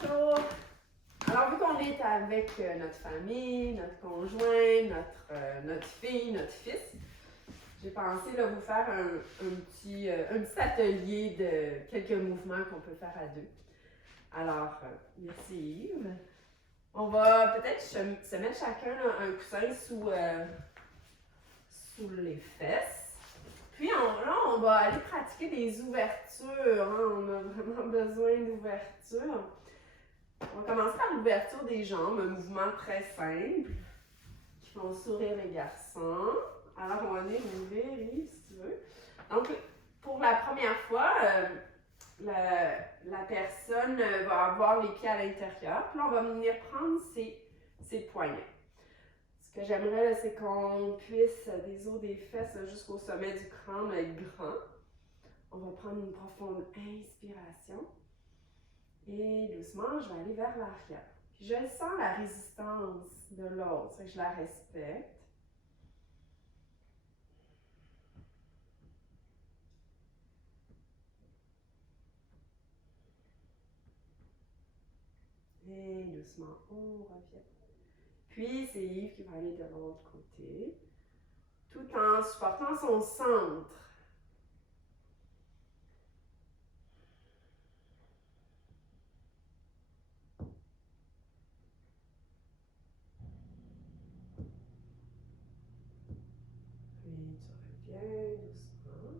Bonjour! Alors, vu qu'on est avec notre famille, notre conjoint, notre fille, notre fils, j'ai pensé là, vous faire un petit atelier de quelques mouvements qu'on peut faire à deux. Alors, merci Yves. On va peut-être se mettre chacun là, un coussin sous les fesses. Puis là, on va aller pratiquer des ouvertures. Hein? On a vraiment besoin d'ouverture. On va commencer par l'ouverture des jambes, un mouvement très simple qui font sourire les garçons. Alors, on va venir ouvrir, Yves, si tu veux. Donc, pour la première fois, la personne va avoir les pieds à l'intérieur. Puis là, on va venir prendre ses poignets. Ce que j'aimerais, c'est qu'on puisse, des os des fesses jusqu'au sommet du crâne, être grand. On va prendre une profonde inspiration. Et doucement, je vais aller vers l'arrière. Puis je sens la résistance de l'autre, c'est que je la respecte. Et doucement, on revient. Puis c'est Yves qui va aller de l'autre côté, tout en supportant son centre. Puis tu reviens doucement.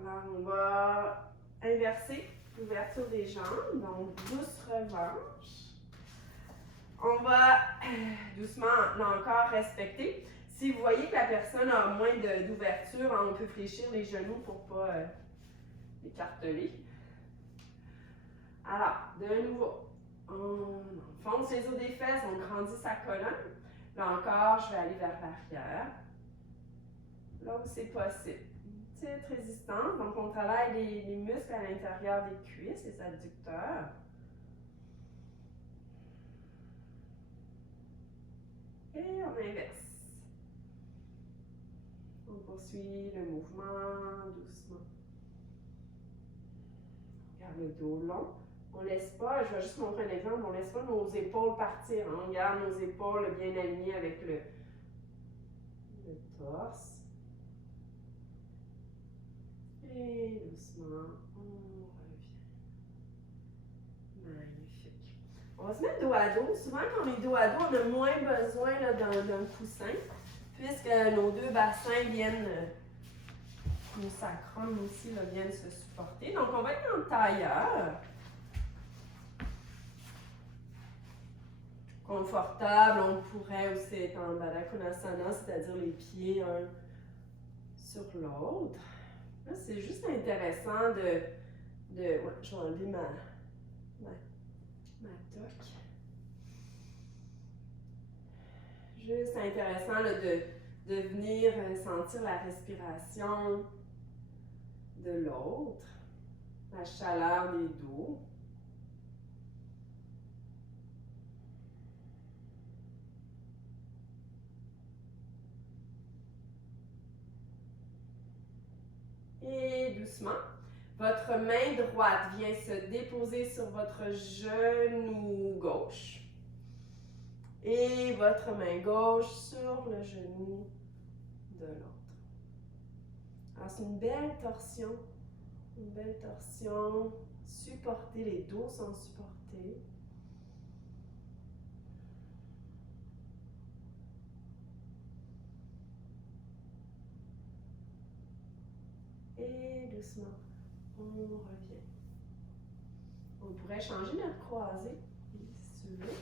Alors on va inverser l'ouverture des jambes, donc douce revanche. On va doucement, là encore, respecter. Si vous voyez que la personne a moins d'ouverture, on peut fléchir les genoux pour ne pas écarteler. Alors, de nouveau, on enfonce les os des fesses, on grandit sa colonne. Là encore, je vais aller vers l'arrière. Là où c'est possible. Une petite résistance, donc on travaille les muscles à l'intérieur des cuisses, les adducteurs. Et on inverse. On poursuit le mouvement doucement. Garde le dos long. On ne laisse pas, je vais juste montrer un exemple, on ne laisse pas nos épaules partir. Hein? On garde nos épaules bien alignées avec le torse. Et doucement, on revient. Magnifique. On va se mettre dos à dos. Souvent, quand on est dos à dos, on a moins besoin d'un coussin, puisque nos deux bassins viennent, nos sacrums aussi viennent se supporter. Donc, on va être en tailleur. Confortable, on pourrait aussi être en Baddha Konasana, c'est-à-dire les pieds un sur l'autre. Là, c'est juste intéressant ouais, je vais enlever ma toque. Juste intéressant là, de venir sentir la respiration de l'autre, la chaleur des dos. Et doucement, votre main droite vient se déposer sur votre genou gauche. Et votre main gauche sur le genou de l'autre. Alors, c'est une belle torsion. Une belle torsion. Supportée, les dos sont supportés. Et doucement, on revient. On pourrait changer notre croisée, si tu veux,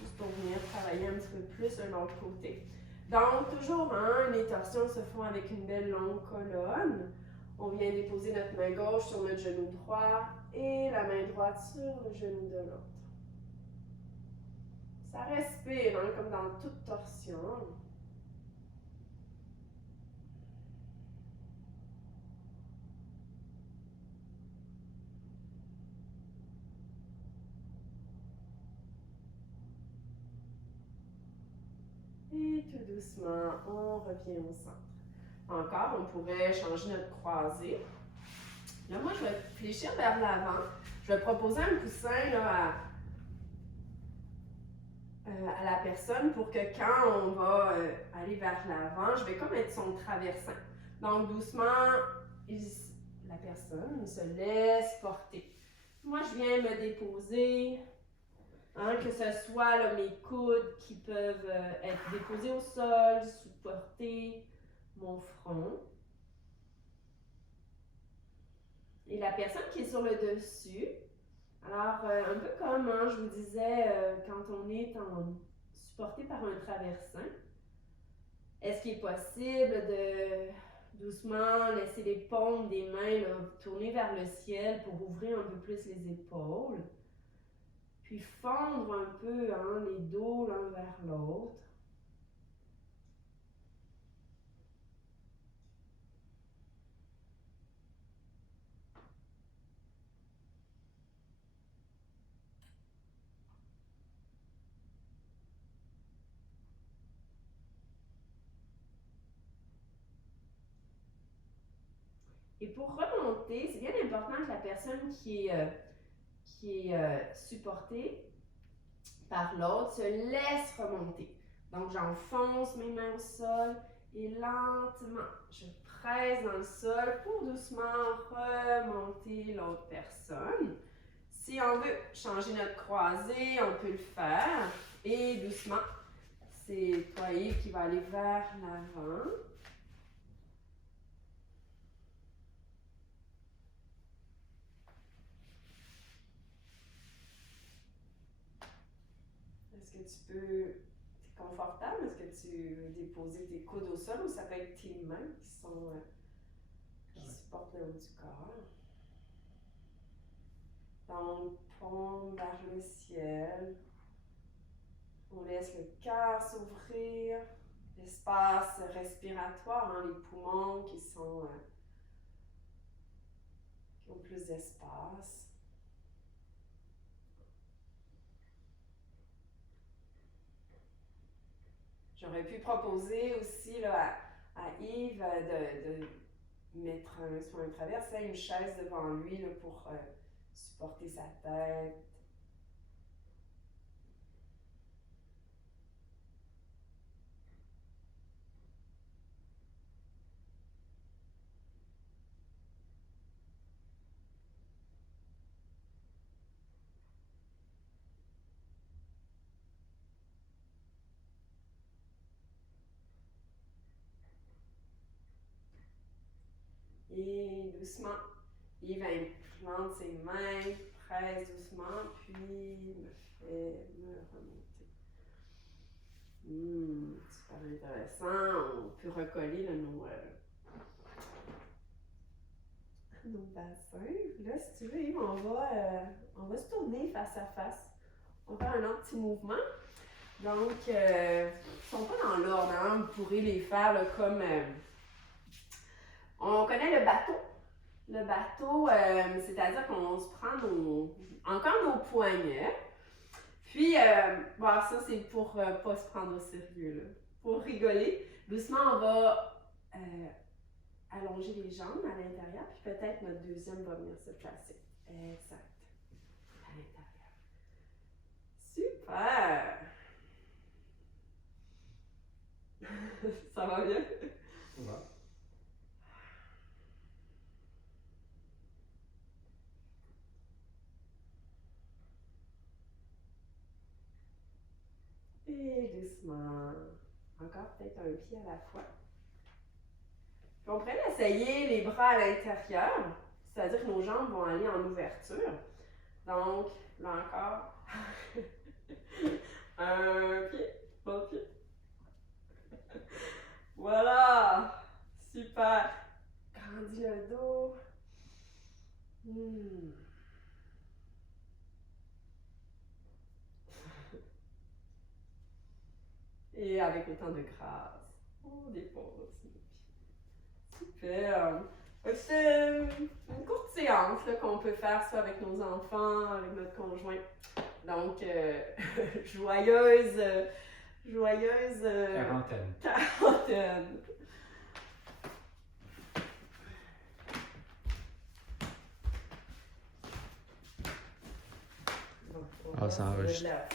juste pour venir travailler un petit peu plus de l'autre côté. Donc, toujours, hein, les torsions se font avec une belle longue colonne. On vient déposer notre main gauche sur notre genou droit et la main droite sur le genou de l'autre. Ça respire, hein, comme dans toute torsion. Et tout doucement, on revient au centre. Encore, on pourrait changer notre croisée. Là, moi, je vais fléchir vers l'avant. Je vais proposer un coussin là, à la personne pour que quand on va aller vers l'avant, je vais comme être son traversin. Donc, doucement, la personne se laisse porter. Moi, je viens me déposer, hein, que ce soit là, mes coudes qui peuvent être déposés au sol, supporter mon front. Et la personne qui est sur le dessus, alors un peu comme hein, je vous disais quand on est supporté par un traversin, est-ce qu'il est possible de doucement laisser les paumes des mains là, tourner vers le ciel pour ouvrir un peu plus les épaules, puis fondre un peu hein, les dos l'un vers l'autre. Et pour remonter, c'est bien important que la personne qui est supportée par l'autre se laisse remonter. Donc, j'enfonce mes mains au sol et lentement, je presse dans le sol pour doucement remonter l'autre personne. Si on veut changer notre croisée, on peut le faire. Et doucement, c'est toi Yves qui va aller vers l'avant. Est-ce que tu peux, c'est confortable, est-ce que tu veux déposer tes coudes au sol ou ça peut être tes mains qui supportent le haut du corps? Donc, paume vers le ciel. On laisse le cœur s'ouvrir, l'espace respiratoire, hein, les poumons qui ont plus d'espace. J'aurais pu proposer aussi là, à Yves de mettre sur un traversin une chaise devant lui là, pour supporter sa tête. Et doucement, Yves implante ses mains, presse doucement, puis me fait me remonter. Super intéressant. On peut recoller là, nos bassins. Là, si tu veux, Yves, on va se tourner face à face. On va faire un autre petit mouvement. Donc, ils ne sont pas dans l'ordre, hein? Vous pourrez les faire là, comme... on connaît le bateau. Le bateau, c'est-à-dire qu'on se prend encore nos poignets. Puis, bon, ça, c'est pour pas se prendre au sérieux, là. Pour rigoler. Doucement, on va allonger les jambes à l'intérieur, puis peut-être notre deuxième va venir se placer. Exact. À l'intérieur. Super! Ça va bien? Ça va. Et doucement. Encore peut-être un pied à la fois. Puis on pourrait essayer les bras à l'intérieur, c'est-à-dire que nos jambes vont aller en ouverture. Donc, là encore, un pied, l'autre pied. Voilà! Super! Grandis le dos. Et avec autant de grâce, on dépose aussi. Super! C'est une courte séance qu'on peut faire soit avec nos enfants, avec notre conjoint. Donc, joyeuse quarantaine. On Ah, voit ça s'il y a de enregistre. la